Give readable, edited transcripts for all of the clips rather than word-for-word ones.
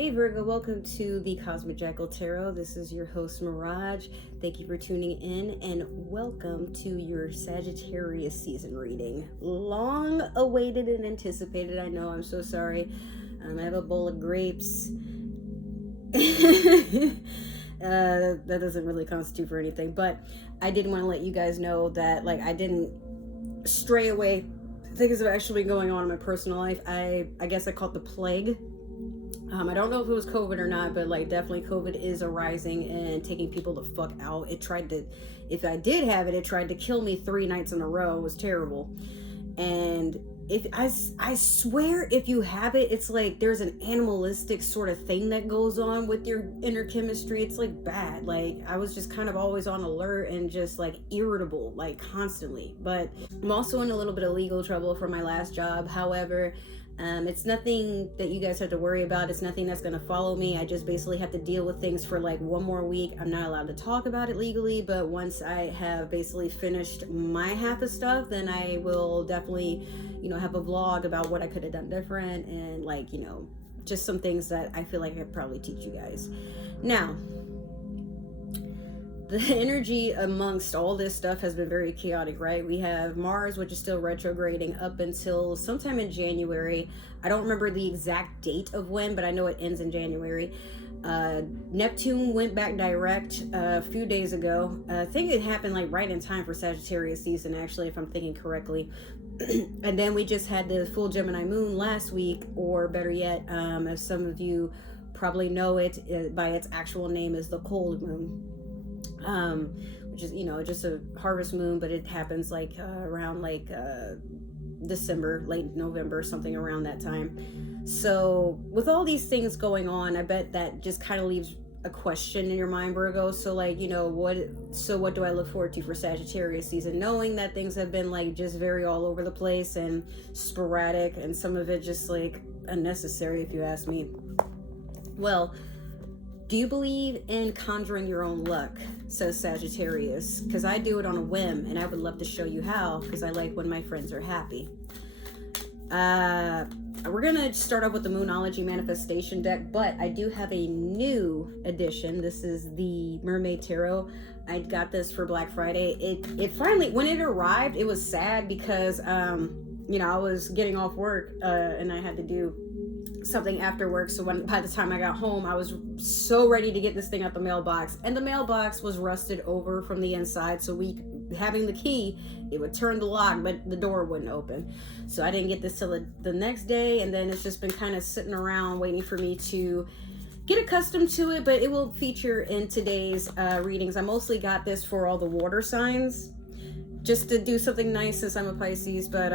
Hey Virgo, welcome to the Cosmic Jackal Tarot. This is your host Mirage. Thank you for tuning in and welcome to your Sagittarius season reading. Long awaited and anticipated. I know, I'm so sorry. I have a bowl of grapes. That doesn't really constitute for anything, but I did want to let you guys know that I didn't stray away. Things have actually been going on in my personal life. I guess I caught the plague. I don't know if it was COVID or not, but definitely COVID is arising and taking people the fuck out. If I did have it, it tried to kill me 3 nights in a row. It was terrible. And if I swear, if you have it, it's there's an animalistic sort of thing that goes on with your inner chemistry. It's bad. I was just kind of always on alert and just irritable, constantly. But I'm also in a little bit of legal trouble for my last job. However, it's nothing that you guys have to worry about. It's nothing that's going to follow me. I just basically have to deal with things for 1 more week. I'm not allowed to talk about it legally, but once I have basically finished my half of stuff, then I will definitely, have a vlog about what I could have done different and just some things that I feel like I could probably teach you guys. Now, the energy amongst all this stuff has been very chaotic, right? We have Mars, which is still retrograding up until sometime in January. I don't remember the exact date of when, but I know it ends in January. Neptune went back direct a few days ago. I think it happened right in time for Sagittarius season, actually, if I'm thinking correctly. And then we just had the full Gemini moon last week, or better yet, as some of you probably know it by its actual name, is the cold moon. Which is just a harvest moon, but it happens around December, late November, something around that time. So with all these things going on, I bet that just kind of leaves a question in your mind, Virgo. So what do I look forward to for Sagittarius season, knowing that things have been just very all over the place and sporadic, and some of it just unnecessary, if you ask me. Well, do you believe in conjuring your own luck, says Sagittarius? Because I do it on a whim, and I would love to show you how, because I like when my friends are happy. We're going to start off with the Moonology Manifestation deck, but I do have a new edition. This is the Mermaid Tarot. I got this for Black Friday. It finally, when it arrived, it was sad because, I was getting off work, and I had to do something after work. So by the time I got home, I was so ready to get this thing out the mailbox, and the mailbox was rusted over from the inside. So having the key, it would turn the lock, but the door wouldn't open. So I didn't get this till the next day, and then it's just been kind of sitting around waiting for me to get accustomed to it. But it will feature in today's readings. I mostly got this for all the water signs, just to do something nice since I'm a Pisces. But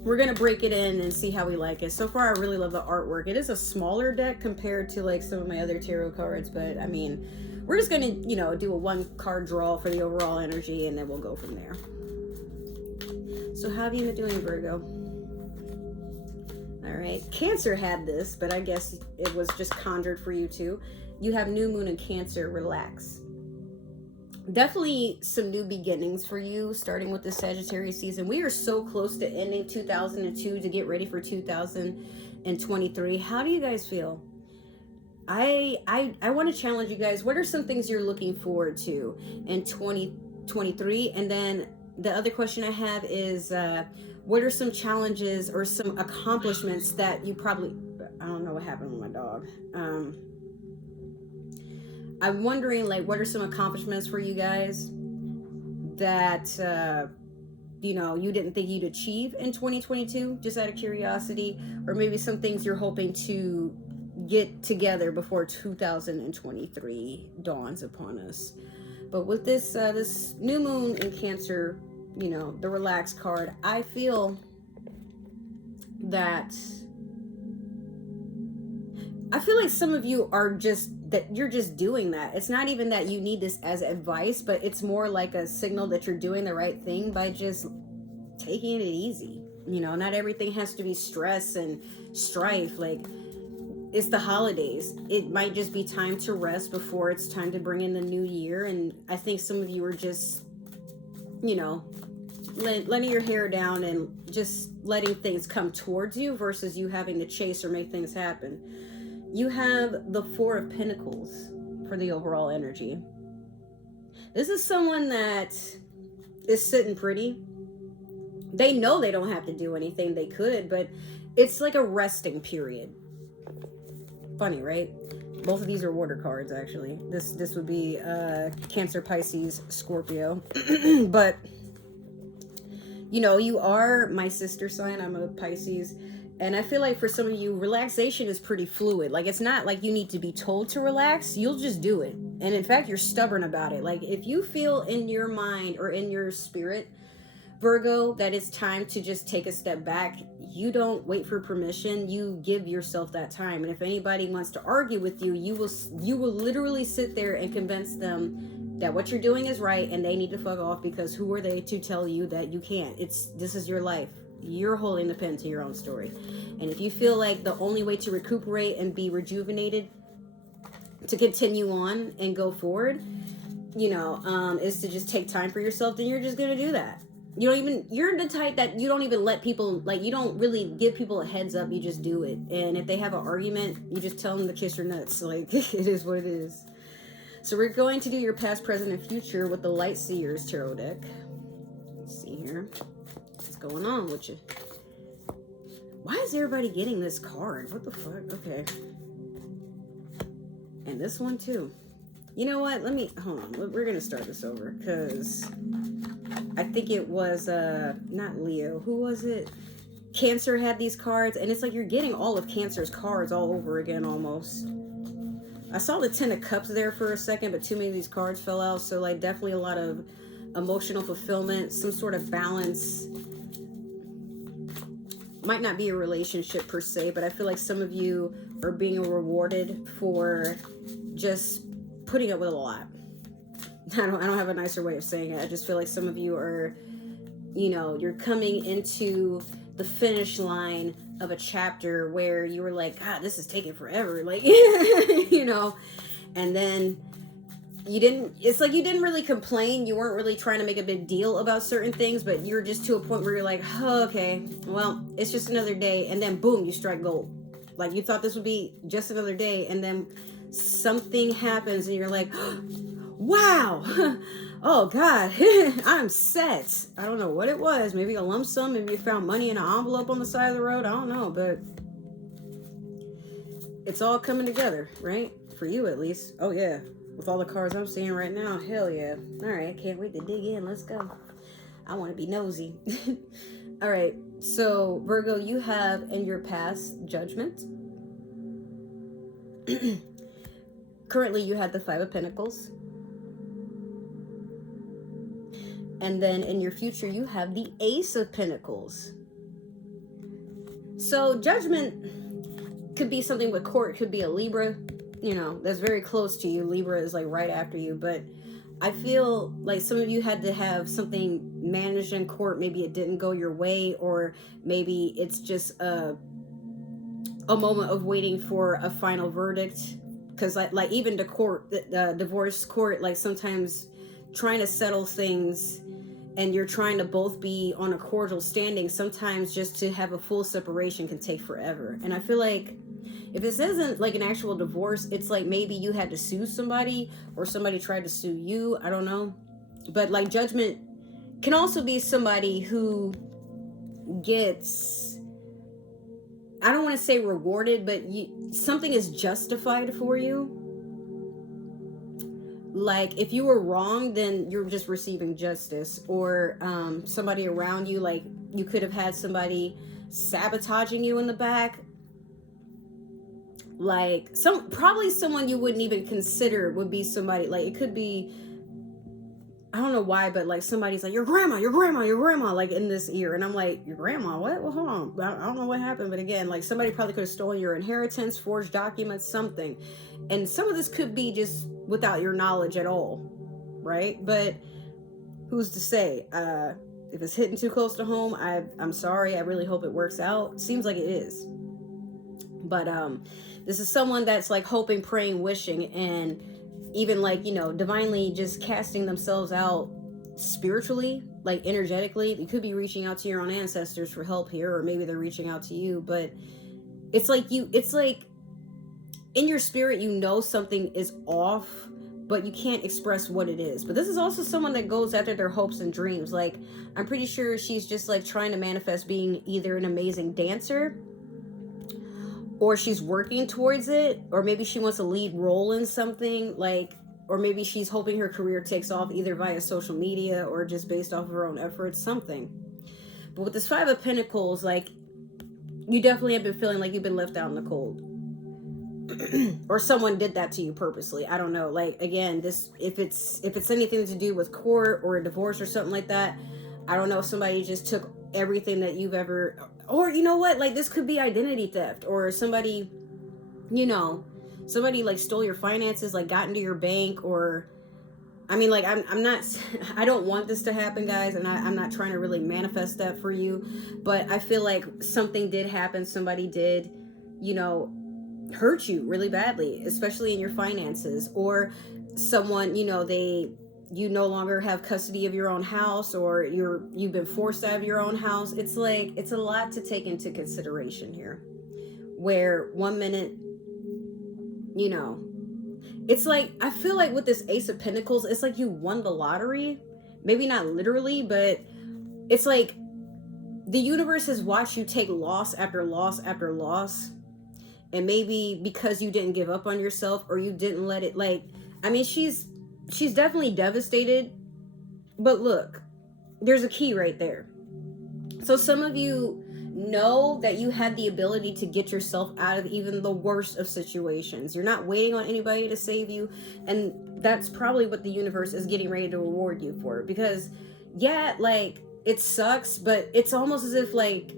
we're going to break it in and see how we like it. So far, I really love the artwork. It is a smaller deck compared to some of my other tarot cards, but I mean, we're just going to, do a 1 card draw for the overall energy, and then we'll go from there. So how have you been doing, Virgo? All right. Cancer had this, but I guess it was just conjured for you too. You have new moon in Cancer. Relax. Definitely some new beginnings for you, starting with the Sagittarius season. We are so close to ending 2002 to get ready for 2023. How do you guys feel? I want to challenge you guys. What are some things you're looking forward to in 2023? And then the other question I have is, what are some challenges or some accomplishments that you probably, I don't know what happened with my dog. I'm wondering, what are some accomplishments for you guys that, you didn't think you'd achieve in 2022, just out of curiosity, or maybe some things you're hoping to get together before 2023 dawns upon us. But with this new moon in Cancer, the relaxed card, I feel like some of you are you're just doing that. It's not even that you need this as advice, but it's more like a signal that you're doing the right thing by just taking it easy. Not everything has to be stress and strife. It's the holidays. It might just be time to rest before it's time to bring in the new year. And I think some of you are just, letting your hair down and just letting things come towards you versus you having to chase or make things happen. you have the Four of Pentacles for the overall energy. This is someone that is sitting pretty. They know they don't have to do anything. They could, but it's like a resting period. Funny, right? Both of these are water cards, actually. This would be Cancer, Pisces, Scorpio. But, you know, you are my sister sign. I'm a Pisces. And I feel like for some of you, relaxation is pretty fluid. Like, it's not like you need to be told to relax. You'll just do it. And in fact, you're stubborn about it. Like, if you feel in your mind or in your spirit, Virgo, that it's time to just take a step back, you don't wait for permission. You give yourself that time. And if anybody wants to argue with you, you will literally sit there and convince them that what you're doing is right and they need to fuck off, because who are they to tell you that you can't? This is your life. You're holding the pen to your own story. And if you feel like the only way to recuperate and be rejuvenated, to continue on and go forward, you know, is to just take time for yourself, then you're just going to do that. You're the type that you don't even let people, like, you don't really give people a heads up. You just do it. And if they have an argument, you just tell them to kiss your nuts. Like, it is what it is. So we're going to do your past, present, and future with the Light Seers Tarot deck. Let's see here. What's going on with you? Why is everybody getting this card? What the fuck? Okay. And this one too. You know what? Hold on. We're going to start this over, because I think it was, not Leo. Who was it? Cancer had these cards, and it's like you're getting all of Cancer's cards all over again almost. I saw the Ten of Cups there for a second, but too many of these cards fell out. So, like, definitely a lot of emotional fulfillment, some sort of balance. Might not be a relationship per se, but I feel like some of you are being rewarded for just putting up with a lot. I don't have a nicer way of saying it. I just feel like some of you are, you know, you're coming into the finish line of a chapter where you were like, God, this is taking forever. Like, you know, and then it's like you didn't really complain. You weren't really trying to make a big deal about certain things, but you're just to a point where you're like, oh, okay, well, it's just another day. And then boom, you strike gold. Like, you thought this would be just another day, and then something happens and you're like, wow, oh God, I'm set. I don't know what it was. Maybe a lump sum. Maybe you found money in an envelope on the side of the road. I don't know, but it's all coming together, right? For you, at least. Oh yeah. With all the cards I'm seeing right now, hell yeah. All right, can't wait to dig in. Let's go. I want to be nosy. All right, so Virgo, you have in your past Judgment. Currently, you had the Five of Pentacles. And then in your future, you have the Ace of Pentacles. So Judgment could be something with Court, could be a Libra, you know, that's very close to you. Libra is like right after you, but I feel like some of you had to have something managed in court. Maybe it didn't go your way, or maybe it's just a moment of waiting for a final verdict. Because like even the court, the divorce court, like sometimes trying to settle things and you're trying to both be on a cordial standing, sometimes just to have a full separation can take forever. And I feel like if this isn't like an actual divorce, it's like maybe you had to sue somebody or somebody tried to sue you. I don't know. But like Judgment can also be somebody who gets, I don't want to say rewarded, but something is justified for you. Like if you were wrong, then you're just receiving justice, or somebody around you, like you could have had somebody sabotaging you in the back. Like probably someone you wouldn't even consider would be somebody, like it could be, I don't know why, but like somebody's like, your grandma, like in this ear. And I'm like, your grandma, what? Well, hold on. I don't know what happened. But again, like somebody probably could have stolen your inheritance, forged documents, something. And some of this could be just without your knowledge at all, right? But who's to say? If it's hitting too close to home, I'm sorry. I really hope it works out. Seems like it is. But this is someone that's like hoping, praying, wishing, and even like, you know, divinely just casting themselves out spiritually, like energetically. You could be reaching out to your own ancestors for help here, or maybe they're reaching out to you. But it's like in your spirit, you know something is off, but you can't express what it is. But this is also someone that goes after their hopes and dreams. Like, I'm pretty sure she's just like trying to manifest being either an amazing dancer, or she's working towards it, or maybe she wants a lead role in something, like, or maybe she's hoping her career takes off either via social media or just based off of her own efforts, something. But with this Five of Pentacles, like, you definitely have been feeling like you've been left out in the cold. Or someone did that to you purposely. I don't know. Like, again, this, if it's anything to do with court or a divorce or something like that, I don't know if somebody just took everything that you've ever, or you know what, like, this could be identity theft, or somebody, you know, somebody like stole your finances, like got into your bank, or I mean, like, I'm not, I don't want this to happen, guys, and I'm not trying to really manifest that for you, but I feel like something did happen. Somebody did, you know, hurt you really badly, especially in your finances, or someone, you know, you no longer have custody of your own house, or you've been forced out of your own house. It's like, it's a lot to take into consideration here, where one minute, you know, it's like, I feel like with this Ace of Pentacles, it's like you won the lottery. Maybe not literally, but it's like the universe has watched you take loss after loss after loss. And maybe because you didn't give up on yourself, or you didn't let it, like, I mean, she's definitely devastated. But look, there's a key right there. So some of you know that you had the ability to get yourself out of even the worst of situations. You're not waiting on anybody to save you. And that's probably what the universe is getting ready to reward you for. Because, yeah, like, it sucks, but it's almost as if, like,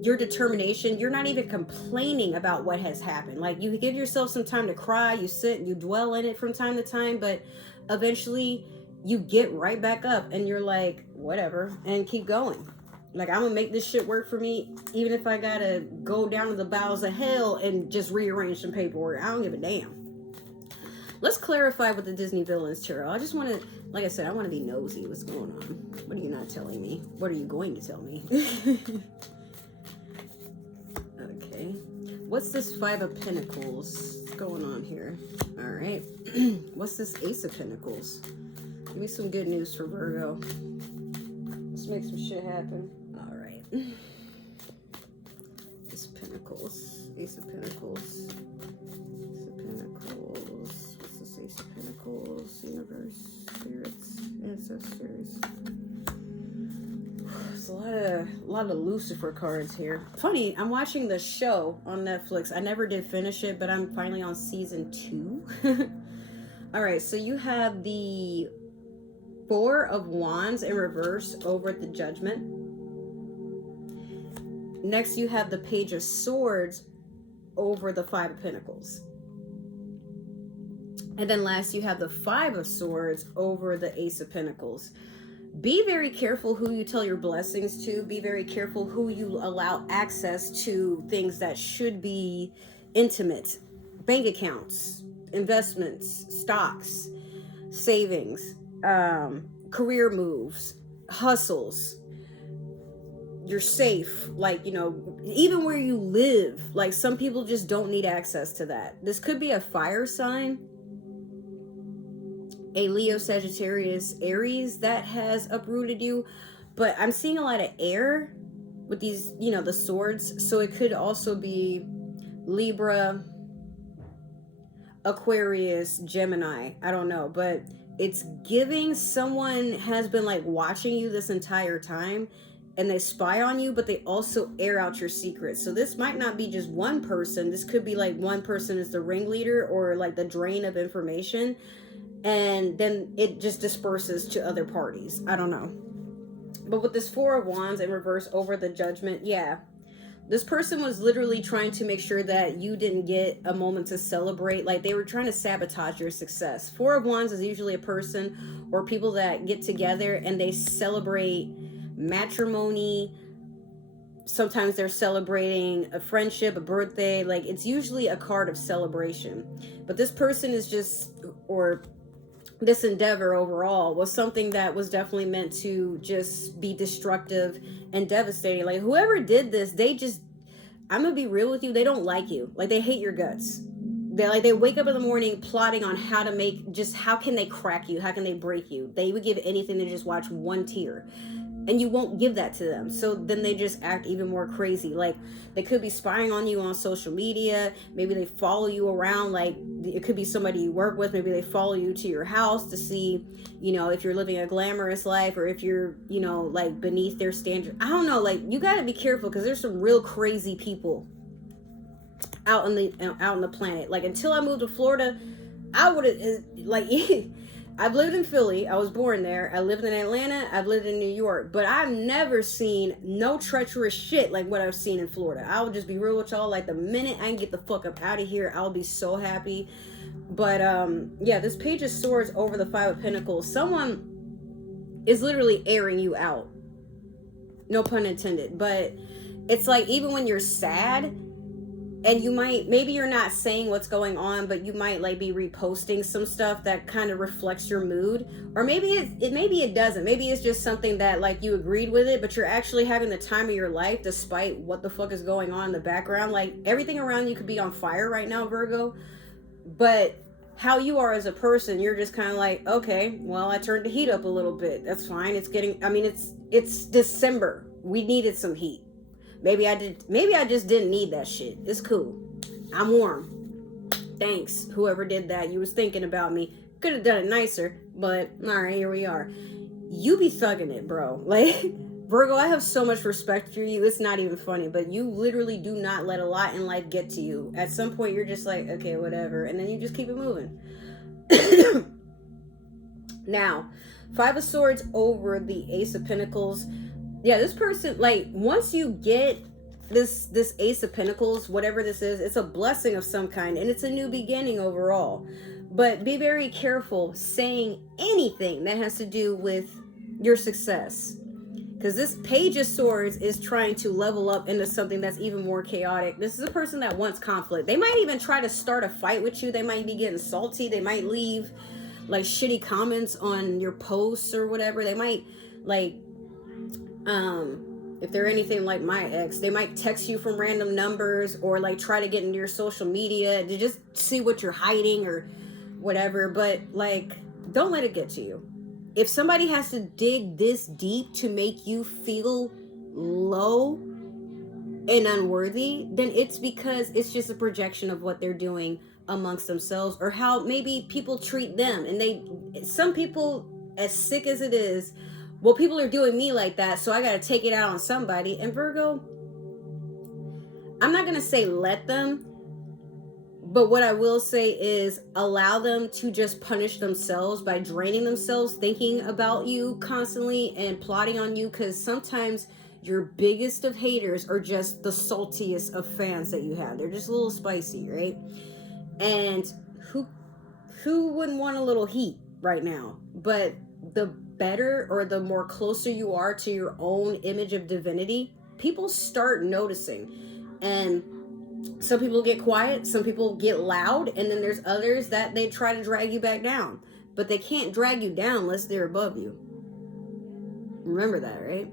your determination, you're not even complaining about what has happened. Like, you give yourself some time to cry, you sit and you dwell in it from time to time, but eventually you get right back up and you're like, whatever, and keep going. Like, I'm gonna make this shit work for me, even if I gotta go down to the bowels of hell and just rearrange some paperwork. I don't give a damn. Let's clarify with the Disney Villains Tarot. I just want to, like I said, I want to be nosy. What's going on? What are you not telling me? What are you going to tell me? Okay. What's this Five of Pentacles? What's going on here? All right. What's this Ace of Pentacles? Give me some good news for Virgo. Let's make some shit happen. All right. Ace of Pentacles. Ace of Pentacles. Ace of Pentacles. What's this Ace of Pentacles? Universe, spirits, ancestors. There's a lot of Lucifer cards here. Funny, I'm watching the show on Netflix. I never did finish it, but I'm finally on season 2. All right, so you have the Four of Wands in reverse over the Judgment. Next, you have the Page of Swords over the Five of Pentacles. And then last, you have the Five of Swords over the Ace of Pentacles. Be very careful who you tell your blessings to. Be very careful who you allow access to things that should be intimate. Bank accounts, investments, stocks, savings, career moves, hustles. You're safe. Like, you know, even where you live. Like, some people just don't need access to that. This could be a fire sign. A Leo, Sagittarius, Aries that has uprooted you. But I'm seeing a lot of air with these, you know, the swords. So it could also be Libra, Aquarius, Gemini. I don't know. But it's giving someone has been like watching you this entire time. And they spy on you, but they also air out your secrets. So this might not be just one person. This could be like one person is the ringleader or like the drain of information. And then it just disperses to other parties. I don't know. But with this Four of Wands in reverse over the Judgment, yeah. This person was literally trying to make sure that you didn't get a moment to celebrate. Like, they were trying to sabotage your success. Four of Wands is usually a person or people that get together and they celebrate matrimony. Sometimes they're celebrating a friendship, a birthday. Like, it's usually a card of celebration. But this person is just, or this endeavor overall was something that was definitely meant to just be destructive and devastating. Like, whoever did this, they just, I'm gonna be real with you, they don't like you. Like, they hate your guts. They wake up in the morning plotting on how can they crack you, how can they break you. They would give anything to just watch one tear, and you won't give that to them. So then they just act even more crazy. Like, they could be spying on you on social media. Maybe they follow you around. Like, it could be somebody you work with. Maybe they follow you to your house to see, if you're living a glamorous life, or if you're, like, beneath their standard. I don't know. Like, you got to be careful, because there's some real crazy people out on the planet. Like, until I moved to Florida, I would have, like, I've lived in Philly. I was born there. I lived in Atlanta. I've lived in New York. But I've never seen no treacherous shit like what I've seen in Florida. I'll just be real with y'all. Like, the minute I can get the fuck up out of here, I'll be so happy. But, yeah, this Page of Swords over the Five of Pentacles. Someone is literally airing you out. No pun intended. But it's like, even when you're sad, and maybe you're not saying what's going on, but you might like be reposting some stuff that kind of reflects your mood. Or maybe it doesn't. Maybe it's just something that like you agreed with it, but you're actually having the time of your life despite what the fuck is going on in the background. Like, everything around you could be on fire right now, Virgo. But how you are as a person, you're just kind of like, okay, well, I turned the heat up a little bit. That's fine. It's December. We needed some heat. Maybe I just didn't need that shit. It's cool. I'm warm. Thanks, whoever did that. You was thinking about me. Could have done it nicer, but all right, here we are. You be thugging it, bro. Like, Virgo, I have so much respect for you. It's not even funny, but you literally do not let a lot in life get to you. At some point, you're just like, okay, whatever. And then you just keep it moving. Now, Five of Swords over the Ace of Pentacles. Yeah, this person, like, once you get this Ace of Pentacles, whatever this is, it's a blessing of some kind, and it's a new beginning overall. But be very careful saying anything that has to do with your success, because this Page of Swords is trying to level up into something that's even more chaotic. This is a person that wants conflict. They might even try to start a fight with you. They might be getting salty. They might leave like shitty comments on your posts or whatever. They might like if they're anything like my ex, they might text you from random numbers, or like try to get into your social media to just see what you're hiding or whatever. But like, don't let it get to you. If somebody has to dig this deep to make you feel low and unworthy, then it's because it's just a projection of what they're doing amongst themselves, or how maybe people treat them. And some people, as sick as it is, well, people are doing me like that, so I got to take it out on somebody. And Virgo, I'm not going to say let them, but what I will say is allow them to just punish themselves by draining themselves, thinking about you constantly and plotting on you, because sometimes your biggest of haters are just the saltiest of fans that you have. They're just a little spicy, right? And who wouldn't want a little heat right now? But the better, or the more closer you are to your own image of divinity, people start noticing. And some people get quiet, some people get loud, and then there's others that they try to drag you back down. But they can't drag you down unless they're above you. Remember that, right?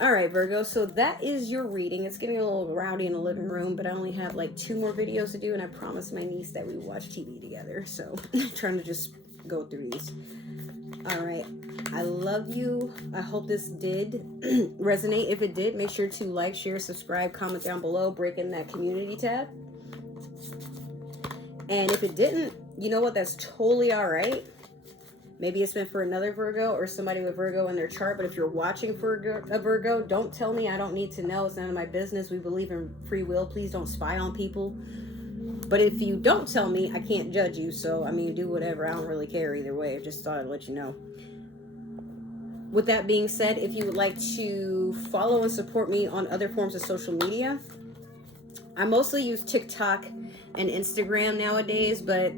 All right, Virgo, so that is your reading. It's getting a little rowdy in the living room, but I only have like 2 more videos to do, and I promised my niece that we would watch TV together, so I'm trying to just go through these. All right, I love you. I hope this did resonate. If it did, make sure to like, share, subscribe, comment down below, break in that community tab. And if it didn't, you know what? That's totally all right. Maybe it's meant for another Virgo or somebody with Virgo in their chart. But if you're watching for a Virgo, don't tell me. I don't need to know. It's none of my business. We believe in free will. Please don't spy on people. But if you don't tell me, I can't judge you. So, I mean, do whatever. I don't really care either way. I just thought I'd let you know. With that being said, if you would like to follow and support me on other forms of social media, I mostly use TikTok and Instagram nowadays, but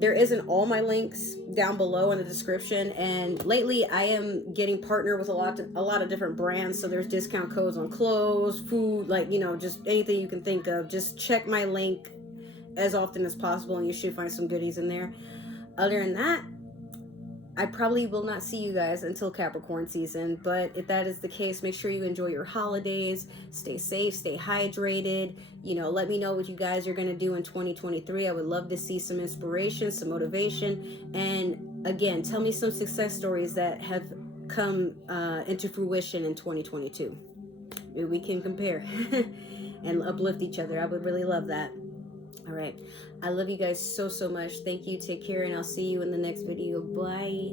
there isn't all my links down below in the description. And lately I am getting partnered with a lot of different brands. So there's discount codes on clothes, food, like, you know, just anything you can think of. Just check my link as often as possible and you should find some goodies in there. Other than that, I probably will not see you guys until Capricorn season, but if that is the case, make sure you enjoy your holidays, stay safe, stay hydrated. You know, let me know what you guys are going to do in 2023. I would love to see some inspiration, some motivation, and again, tell me some success stories that have come into fruition in 2022. Maybe we can compare and uplift each other. I would really love that. All right. I love you guys so, so much. Thank you. Take care, and I'll see you in the next video. Bye.